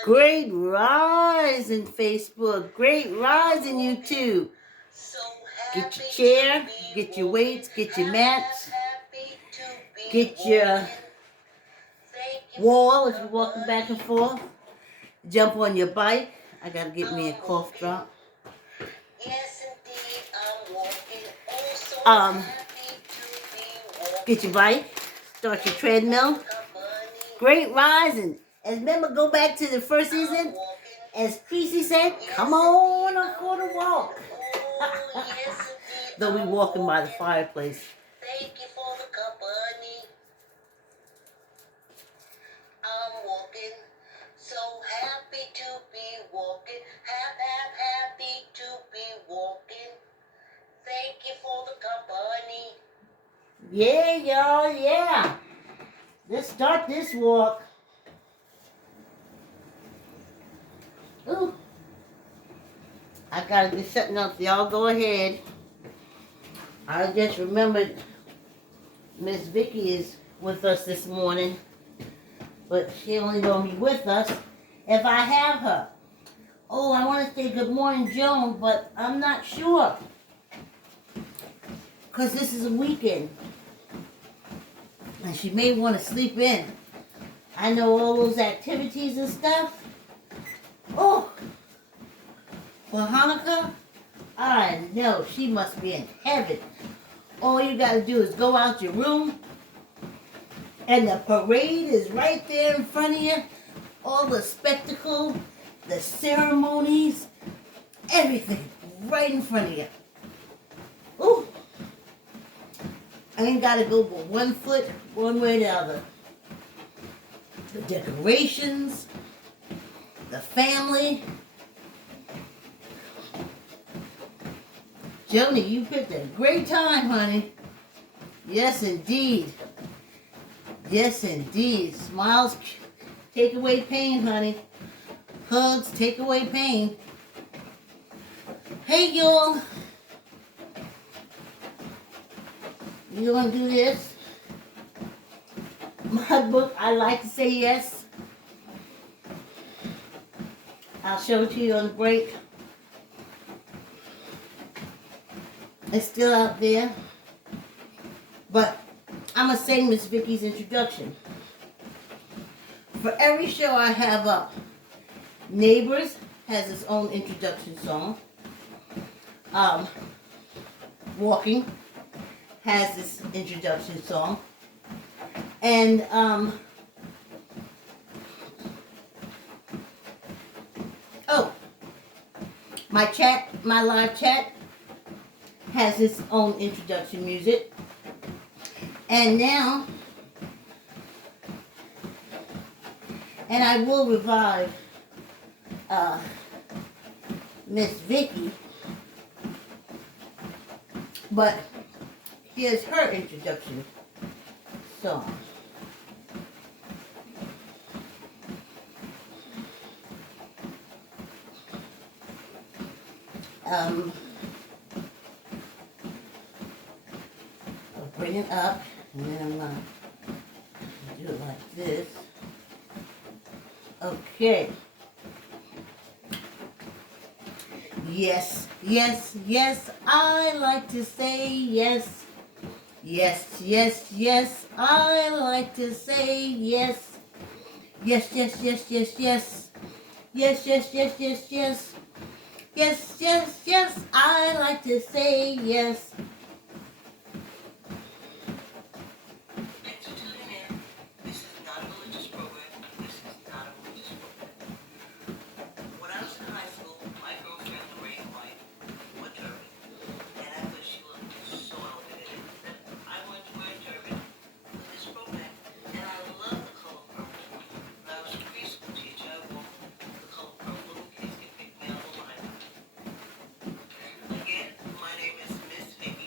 Great rise in Facebook. Great rise in YouTube. Get your chair, get your weights, get your mats, get your wall if you're walking back and forth. Jump on your bike. I gotta get me a cough drop. Um, get your bike, start your treadmill. Great rising. And remember, go back to the first season. As Creasy said, come on up for the walk. Though we walking by the fireplace. Thank you for the company. I'm walking, so happy to be walking. Happy to be walking. Thank you for the company. Yeah, y'all, yeah. Let's start this walk. Ooh. I gotta do something else. Y'all go ahead. I just remembered Miss Vicky is with us this morning, but she only gonna be with us if I have her. Oh, I want to say good morning, Joan, but I'm not sure because this is a weekend, and she may want to sleep in. I know all those activities and stuff. Oh, for Hanukkah, I know she must be in heaven. All you gotta do is go out your room, and the parade is right there in front of you. All the spectacle, the ceremonies, everything right in front of you. Ooh. I ain't gotta go but 1 foot one way or the other. The decorations, the family. Joni, you picked a great time, honey. Yes, indeed. Yes, indeed. Smiles take away pain, honey. Hugs take away pain. Hey, y'all. You want to do this? My book, I like to say yes. I'll show it to you on the break. It's still out there. But I'm going to say Miss Vicky's introduction. For every show I have up, Neighbors has its own introduction song. Walking has this introduction song. And my live chat has its own introduction music. And now, and I will revive Miss Vicky, but here's her introduction song. I'll bring it up, and then I'm going to do it like this. Okay. Yes, yes, yes, I like to say yes. Yes, yes, yes, I like to say yes. Yes, yes, yes, yes, yes. Yes, yes, yes, yes, yes. Yes, yes, yes, I like to say yes. Thanks for tuning in. This is not a religious program. This is not a religious program. When I was in high school, my girlfriend Lorraine White wore a turban, and I thought she looked so elevated. And I wanted to wear a turban for this program, and I love the color purple. When I was a preschool teacher, I wore the color purple in case they picked me out of the lineup. Again, my name is Miss Vicky.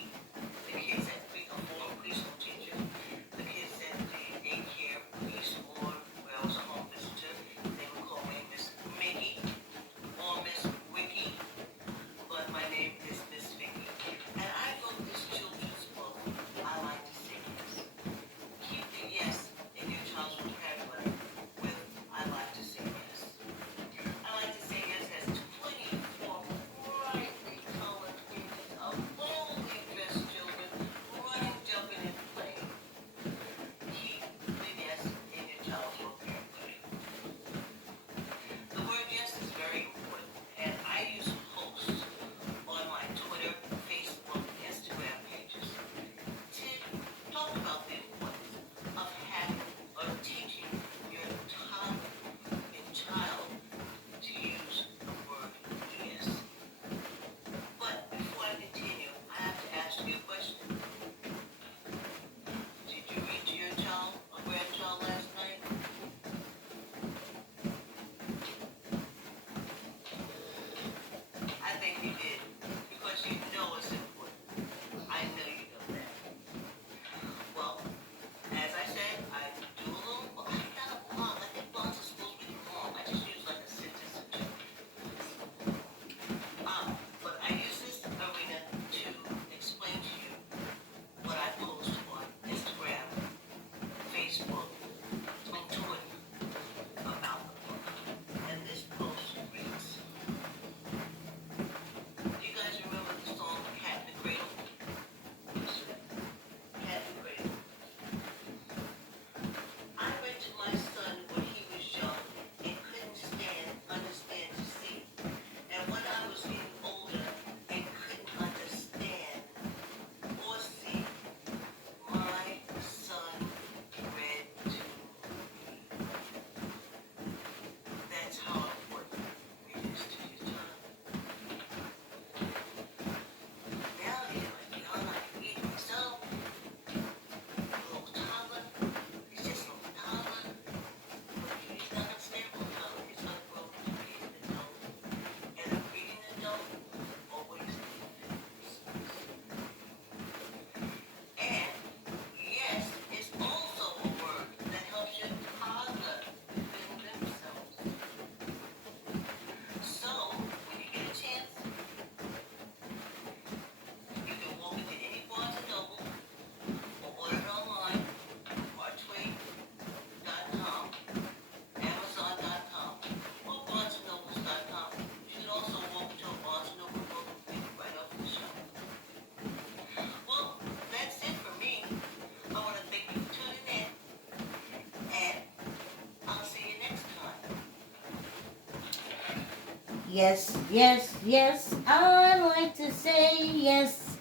Yes, yes, yes, I like to say yes.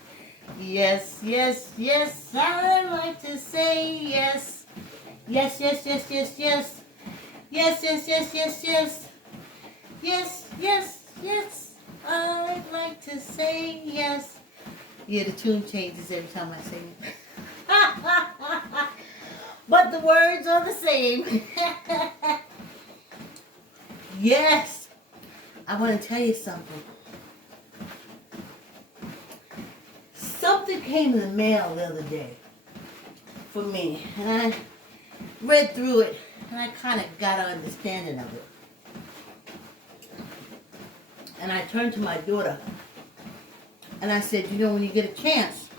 Yes, yes, yes, I like to say yes. Yes, yes, yes, yes, yes. Yes, yes, yes, yes, yes. Yes, yes, yes, I like to say yes. Yeah, the tune changes every time I sing it. But the words are the same. Yes. I want to tell you something. Something came in the mail the other day for me, and I read through it, and I kind of got an understanding of it. And I turned to my daughter, and I said, you know, when you get a chance,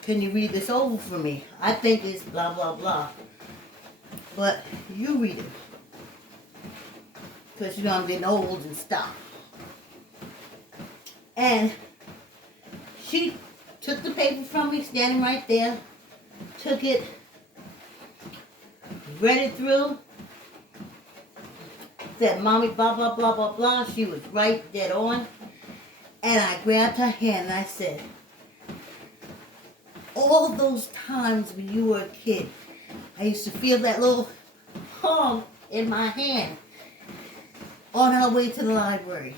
can you read this over for me? I think it's blah, blah, blah. But you read it. Because, you know, I'm getting old and stuff. And she took the paper from me, standing right there, took it, read it through, said, Mommy, blah, blah, blah, blah, blah. She was right dead on. And I grabbed her hand and I said, all those times when you were a kid, I used to feel that little palm in my hand on our way to the library.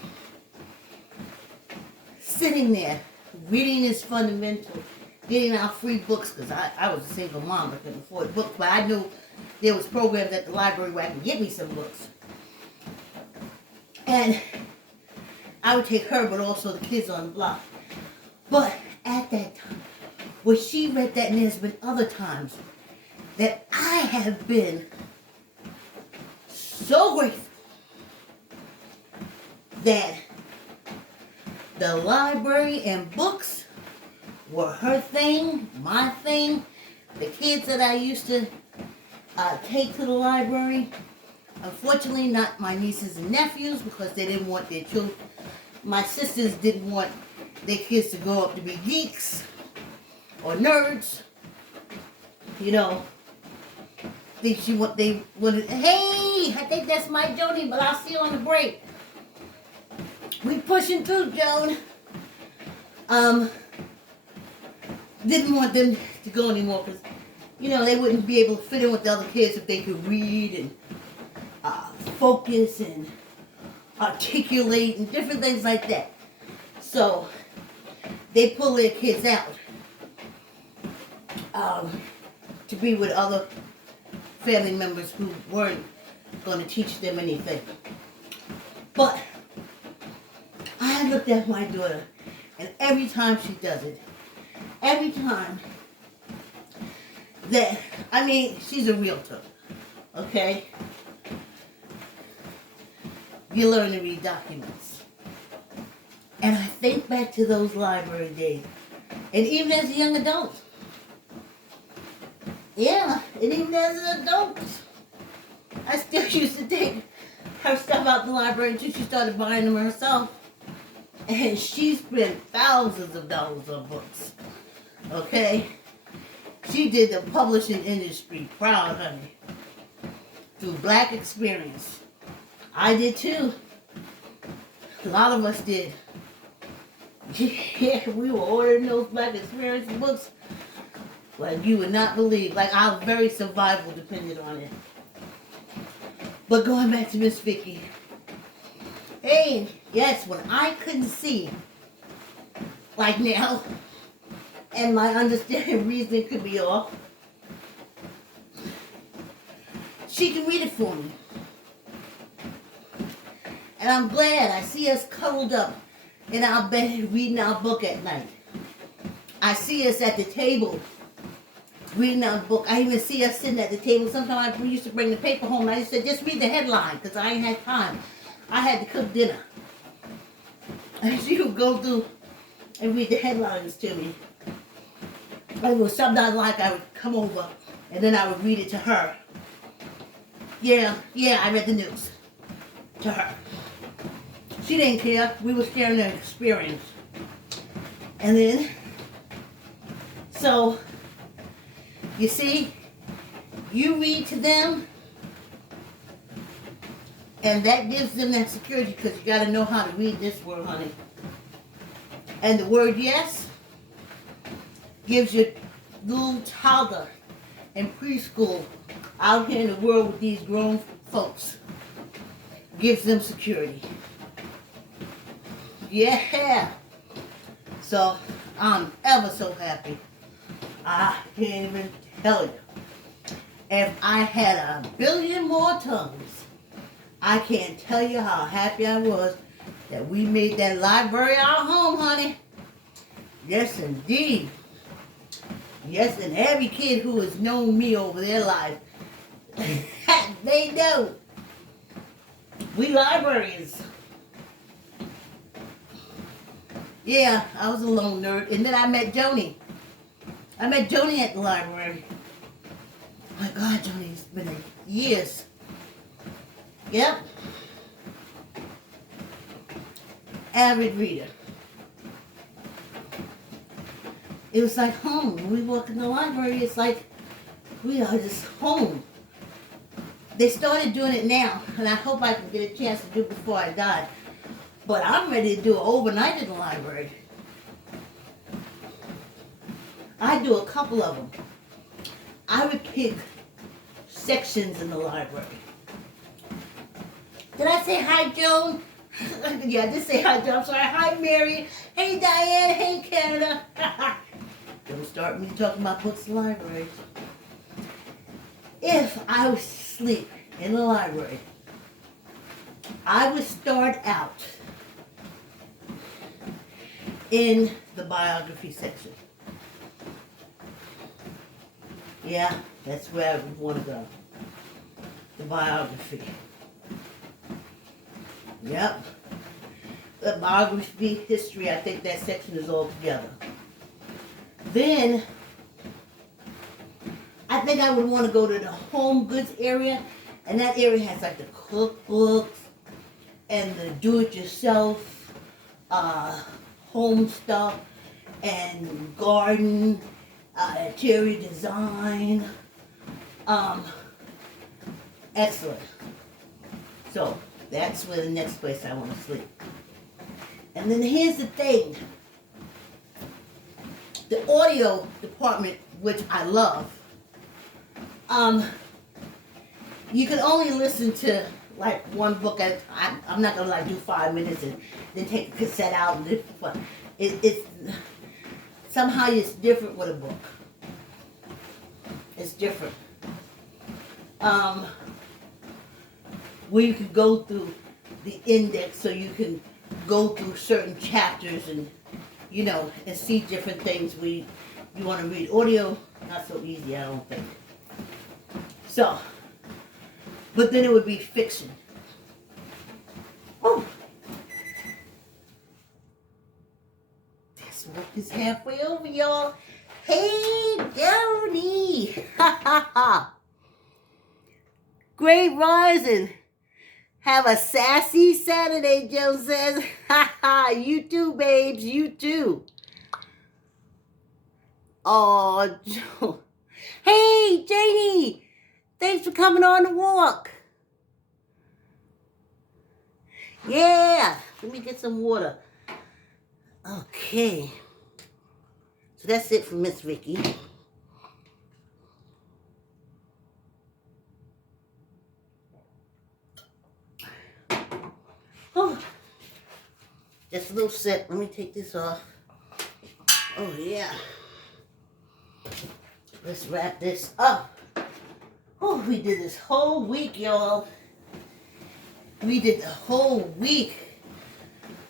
Sitting there, reading his fundamentals, getting our free books, because I was a single mom, I couldn't afford books, but I knew there was programs at the library where I could get me some books. And I would take her, but also the kids on the block. But at that time, when she read that, and there's been other times that I have been so grateful that the library and books were her thing, my thing. The kids that I used to take to the library, unfortunately not my nieces and nephews, because they didn't want their children. My sisters didn't want their kids to grow up to be geeks or nerds. You know, they wanted, hey, I think that's my Joni, but I'll see you on the break. We pushing through, Joan. Didn't want them to go anymore because, you know, they wouldn't be able to fit in with the other kids if they could read and focus and articulate and different things like that. So they pull their kids out to be with other family members who weren't going to teach them anything. But I looked at my daughter, and every time she does it, every time that, I mean, she's a realtor, okay? You learn to read documents. And I think back to those library days, and even as a young adult, yeah, and even as an adult, I still used to take her stuff out the library until she started buying them herself. And she spent thousands of dollars on books. Okay? She did the publishing industry proud, honey. Through Black experience. I did too. A lot of us did. Yeah, we were ordering those Black experience books like you would not believe. Like our very survival depended on it. But going back to Miss Vicky. Hey, yes, when I couldn't see, like now, and my understanding reasoning could be off, she can read it for me. And I'm glad I see us cuddled up in our bed reading our book at night. I see us at the table reading our book. I even see us sitting at the table. Sometimes we used to bring the paper home and I used to say, just read the headline because I ain't had time. I had to cook dinner. And she would go through and read the headlines to me. If it was something I liked, I would come over and then I would read it to her. Yeah, I read the news to her. She didn't care. We were sharing an experience. And then, so, you see, you read to them, And that gives them that security because you got to know how to read this word, honey. And the word yes gives your little toddler in preschool out here in the world with these grown folks. Gives them security. Yeah. So I'm ever so happy. I can't even tell you. If I had a billion more tongues, I can't tell you how happy I was that we made that library our home, honey. Yes, indeed. Yes, and every kid who has known me over their life, they know. We librarians. Yeah, I was a lone nerd. And then I met Joni. I met Joni at the library. Oh my God, Joni, it's been years. Yep. Avid reader. It was like home. When we walk in the library, it's like we are just home. They started doing it now, and I hope I can get a chance to do it before I die. But I'm ready to do it overnight in the library. I do a couple of them. I would pick sections in the library. Did I say hi, Joan? Yeah, I did say hi, Joan. I'm sorry. Hi, Mary. Hey, Diane. Hey, Canada. Don't start me talking about books in the library. If I was asleep in the library, I would start out in the biography section. Yeah, that's where I would want to go. The biography. Yep. The biography, history, I think that section is all together. Then, I think I would want to go to the home goods area, and that area has like the cookbooks and the do-it-yourself home stuff and garden, interior design. Excellent. So that's where the next place I want to sleep. And then here's the thing. The audio department, which I love, you can only listen to like one book at I'm not gonna like do 5 minutes and then take a cassette out and it's somehow it's different with a book. It's different. Where you can go through the index so you can go through certain chapters and and see different things you want to read. Audio, not so easy, I don't think. So, but then it would be fiction. Oh, this work is halfway over, y'all. Hey, Jody! Ha ha ha! Great rising. Have a sassy Saturday, Joe says. Ha ha! You too, babes. You too. Oh, Joe. Hey, Janie! Thanks for coming on the walk. Yeah, let me get some water. Okay. So that's it from Miss Vicky. Oh, just a little sip. Let me take this off. Oh, yeah. Let's wrap this up. Oh, we did this whole week, y'all. We did the whole week.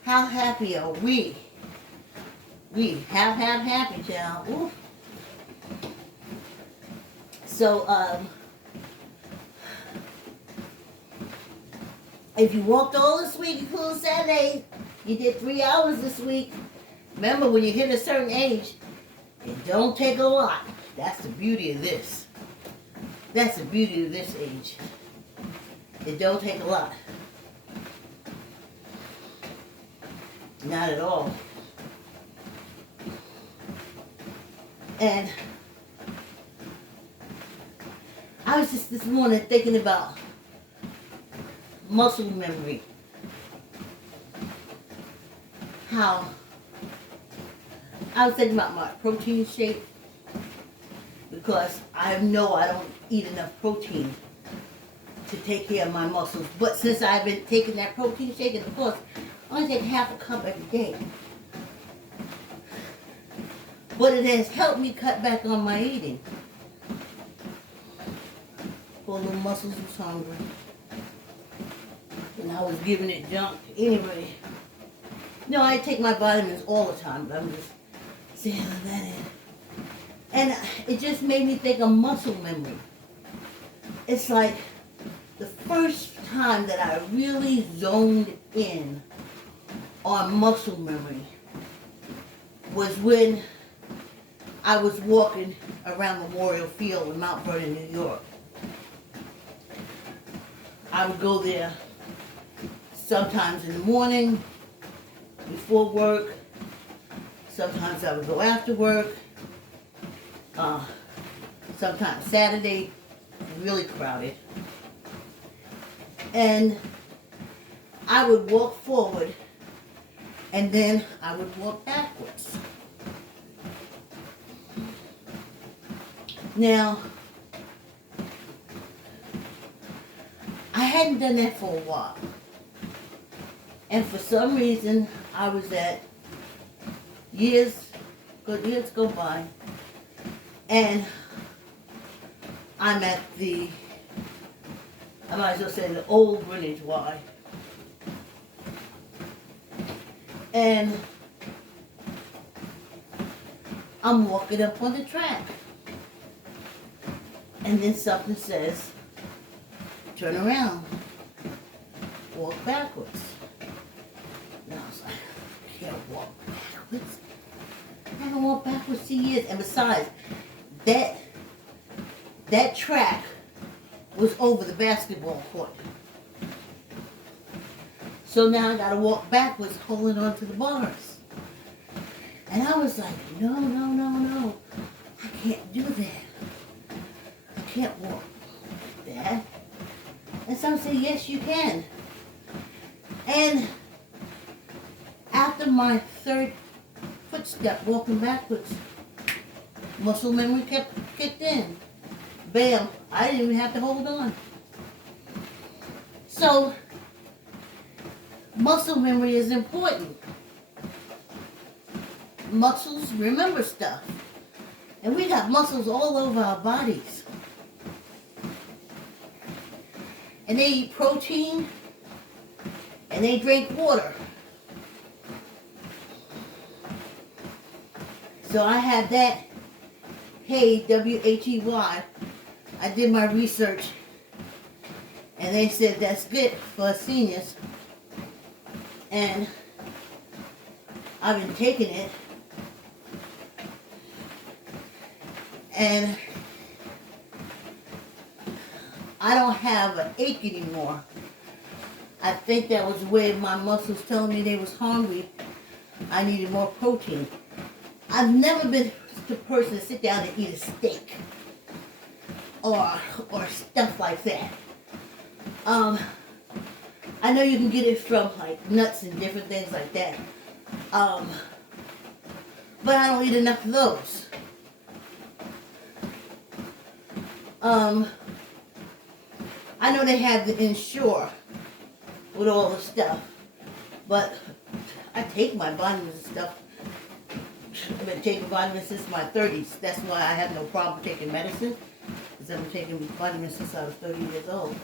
How happy are we? We happy, child. Ooh. So, if you walked all this week, including Saturday, you did 3 hours this week. Remember, when you hit a certain age, it don't take a lot. That's the beauty of this. That's the beauty of this age. It don't take a lot. Not at all. And I was just this morning thinking about muscle memory. How I was thinking about my protein shake because I know I don't eat enough protein to take care of my muscles. But since I've been taking that protein shake, and of course, I only take half a cup every day. But it has helped me cut back on my eating. Poor little muscles was hungry. And I was giving it junk anyway. No, I take my vitamins all the time, but I'm just saying that in. And it just made me think of muscle memory. It's like the first time that I really zoned in on muscle memory was when I was walking around Memorial Field in Mount Vernon, New York. I would go there sometimes in the morning, before work. Sometimes I would go after work. Sometimes Saturday, really crowded. And I would walk forward and then I would walk backwards. Now, I hadn't done that for a while. And for some reason, I was at good years go by, and I'm at I might as well say the old Greenwich Y. And I'm walking up on the track. And then something says, turn around, walk backwards. And I was like, I can't walk backwards. I haven't walked backwards for years. And besides, that track was over the basketball court. So now I gotta walk backwards holding on to the bars. And I was like, no, I can't do that. I can't walk like that. And some say, yes, you can. And after my third footstep walking backwards, muscle memory kicked in. Bam, I didn't even have to hold on. So, muscle memory is important. Muscles remember stuff. And we got muscles all over our bodies. And they eat protein, and they drink water. So I have that, hey, W-H-E-Y. I did my research, and they said that's good for seniors. And I've been taking it. And I don't have an ache anymore. I think that was the way my muscles telling me they was hungry. I needed more protein. I've never been the person to sit down and eat a steak or stuff like that. I know you can get it from like nuts and different things like that. But I don't eat enough of those. I know they have the Ensure with all the stuff, but I take my vitamins and stuff. I've been taking vitamins since my 30s. That's why I have no problem taking medicine, because I've been taking vitamins since I was 30 years old.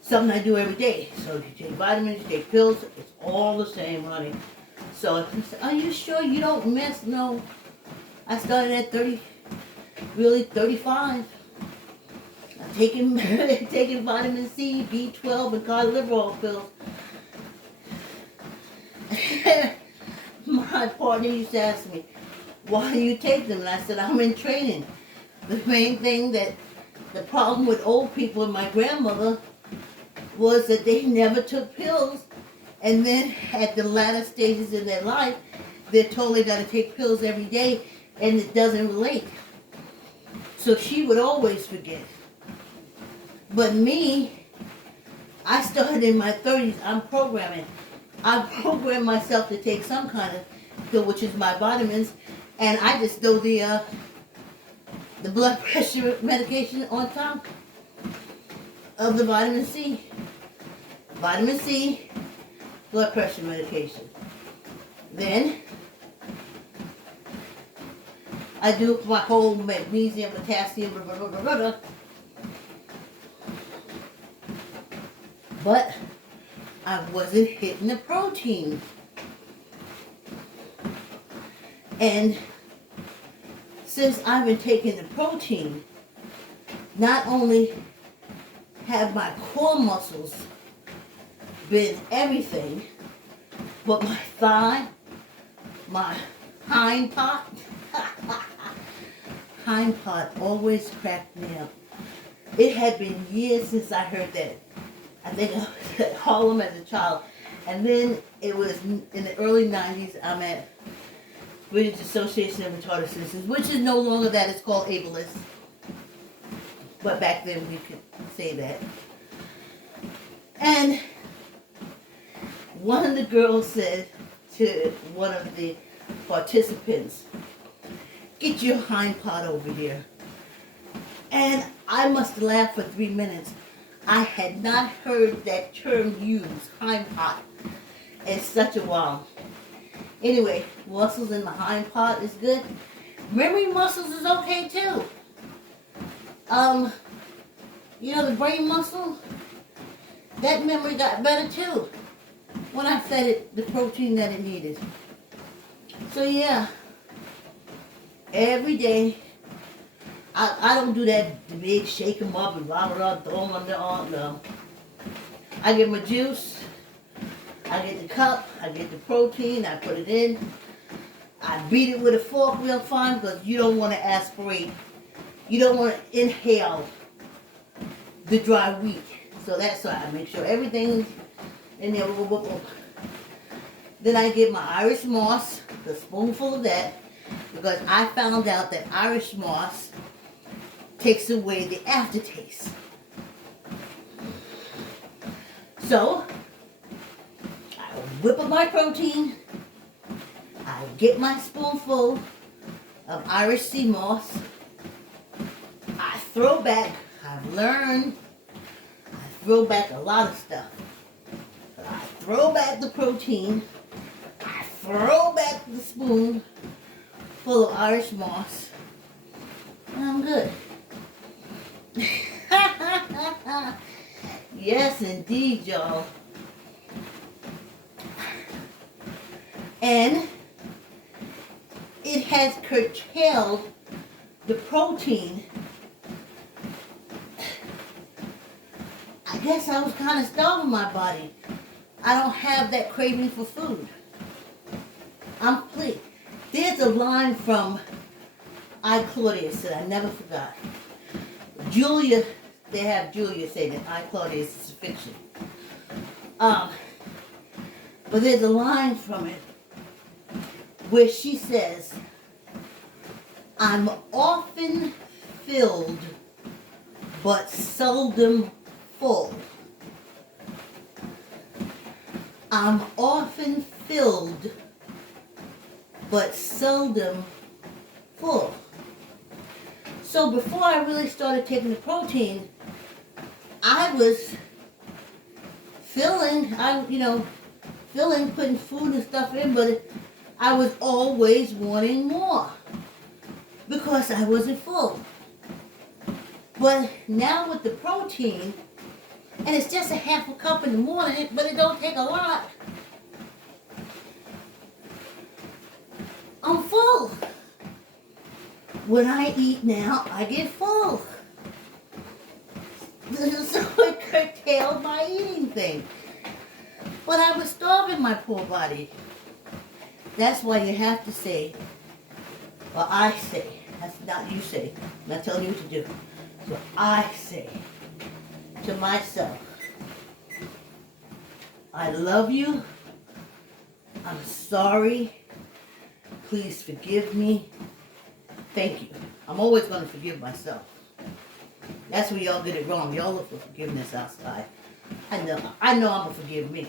Something I do every day. So you take vitamins, you take pills, it's all the same, honey. So if you say, are you sure you don't miss? No. I started at 30, really 35. I'm taking vitamin C, B12, and carnivore pills. My partner used to ask me, why do you take them? And I said, I'm in training. The main thing the problem with old people and my grandmother was that they never took pills. And then at the latter stages in their life, they're told they got to take pills every day, and it doesn't relate. So she would always forget. But me, I started in my 30s. I'm programming. I programmed myself to take some kind of pill, which is my vitamins, and I just throw the blood pressure medication on top of the vitamin C. Vitamin C, blood pressure medication. Then I do my whole magnesium, potassium, blah, blah, blah, blah, blah. But I wasn't hitting the protein. And since I've been taking the protein, not only have my core muscles been everything, but my thigh, my hind part, hind part always cracked me up. It had been years since I heard that. I think I was at Harlem as a child. And then it was in the early 90s, I'm at British Association of Retarded Citizens, which is no longer that, it's called ableist. But back then we could say that. And one of the girls said to one of the participants, "Get your hind part over here." And I must have laughed for 3 minutes. I had not heard that term used, hind part, in such a while. Anyway, muscles in the hind part is good. Memory muscles is okay too. You know, the brain muscle, that memory got better too when I fed it the protein that it needed. So yeah, every day, I don't do that the big shake 'em up and blah blah blah, throw 'em on the arm, no. I get my juice, I get the cup, I get the protein, I put it in, I beat it with a fork real fine because you don't want to aspirate, you don't want to inhale the dry wheat. So that's why I make sure everything's in there. Then I get my Irish moss, a spoonful of that, because I found out that Irish moss takes away the aftertaste. So, I whip up my protein, I get my spoonful of Irish sea moss, I throw back, I've learned, I throw back a lot of stuff. I throw back the protein, I throw back the spoon full of Irish moss, and I'm good. Yes, indeed, y'all. And it has curtailed the protein. I guess I was kind of starving my body. I don't have that craving for food. I'm complete. There's a line from I, Claudius, that I never forgot. Julia, they have Julia say that I, Claudius is fiction. But there's a line from it where she says, "I'm often filled, but seldom full. I'm often filled, but seldom full." So before I really started taking the protein, I was filling, putting food and stuff in, but I was always wanting more because I wasn't full. But now with the protein, and it's just a half a cup in the morning, but it don't take a lot, I'm full. When I eat now, I get full. So it curtailed my eating thing. But I was starving my poor body. That's why you have to say, or I say, that's not you say, I'm not telling you what to do. So I say to myself, I love you, I'm sorry, please forgive me, thank you. I'm always going to forgive myself. That's where y'all get it wrong. Y'all look for forgiveness outside. I know I'm gonna forgive me.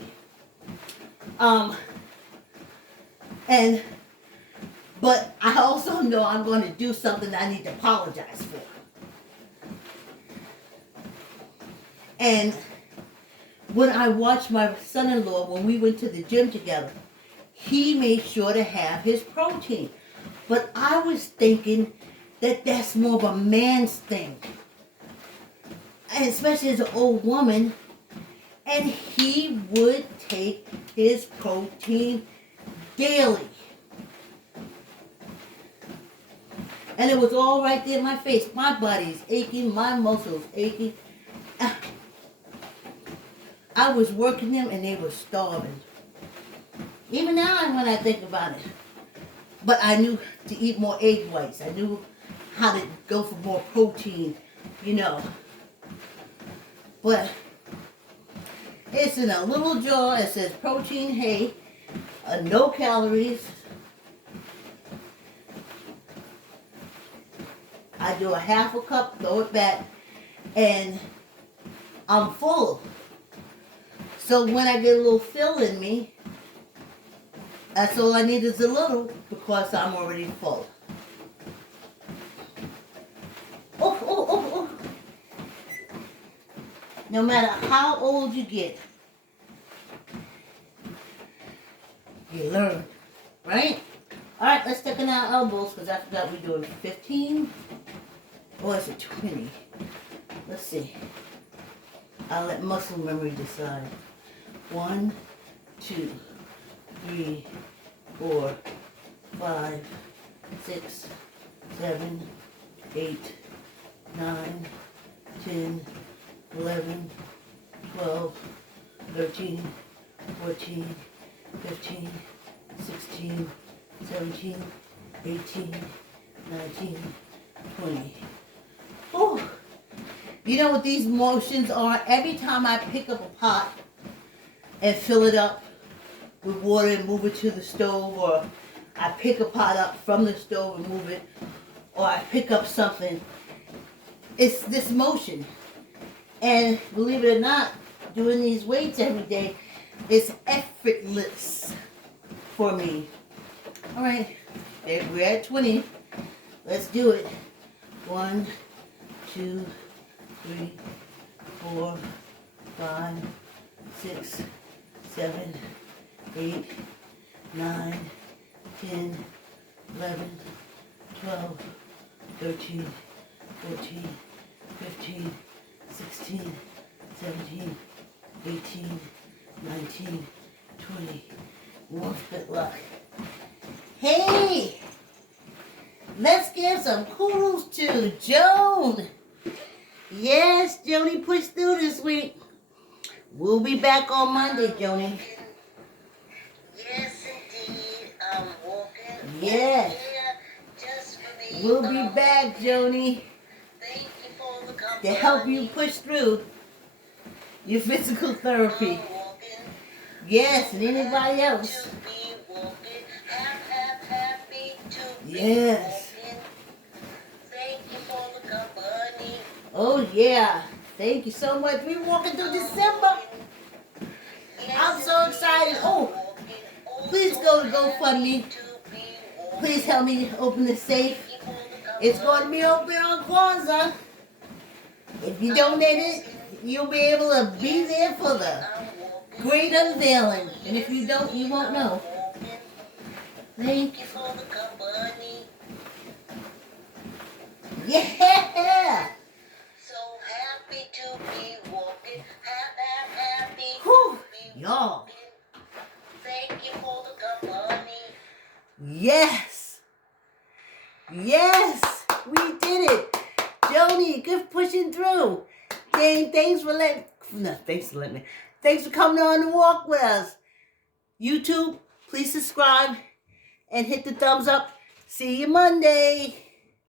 But I also know I'm going to do something I need to apologize for. And when I watched my son-in-law, when we went to the gym together, he made sure to have his protein. But I was thinking that that's more of a man's thing. And especially as an old woman. And he would take his protein daily. And it was all right there in my face. My body's aching, my muscles aching. I was working them and they were starving. Even now when I think about it. But I knew to eat more egg whites. I knew how to go for more protein, you know. But it's in a little jar. It says protein hay, no calories. I do a half a cup, throw it back, and I'm full. So when I get a little fill in me, that's all I need is a little because I'm already full. Oh. No matter how old you get, you learn, right? All right, let's stick in our elbows because I forgot we're doing 15. Or is it 20? Let's see. I'll let muscle memory decide. 1, 2, 3, 4, 5, 6, 7, 8, 9, 10, 11, 12, 13, 14, 15, 16, 17, 18, 19, 20. Oh, you know what these motions are? Every time I pick up a pot and fill it up with water and move it to the stove, or I pick a pot up from the stove and move it, or I pick up something, it's this motion. And believe it or not, doing these weights every day is effortless for me. All right, we're at 20. Let's do it. 1, 2, 3, 4, 5, 6, 7, 8, 9, 10, 11, 12, 13, 14, 15, 16, 17, 18, 19, 20. One spit luck. Hey! Let's give some kudos to Joan. Yes, Joni pushed through this week. We'll be back on Monday, Joni. Yes, indeed. I'm walking. Yes. Just for me. We'll be back, Joni, Thank you for the company. to help you push through your physical therapy. I'm walking. Yes, and anybody else. To be walking. Happy to be Yes. walking. Thank you for the company. Oh, yeah. Thank you so much. We're walking through December. Yes, I'm so excited. Oh, please go to GoFundMe. Please help me open the safe. It's going to be open on Kwanzaa. If you donate it, you'll be able to be there for the great unveiling. And if you don't, you won't know. Thank you. for the company. Yeah! So happy to be walking. Happy Whew, to be y'all. walking. Thank you for the company. Yes! Yes! We did it! Joni, good pushing through. Dang, thanks for letting me. Thanks for coming on the walk with us. YouTube, please subscribe and hit the thumbs up. See you Monday.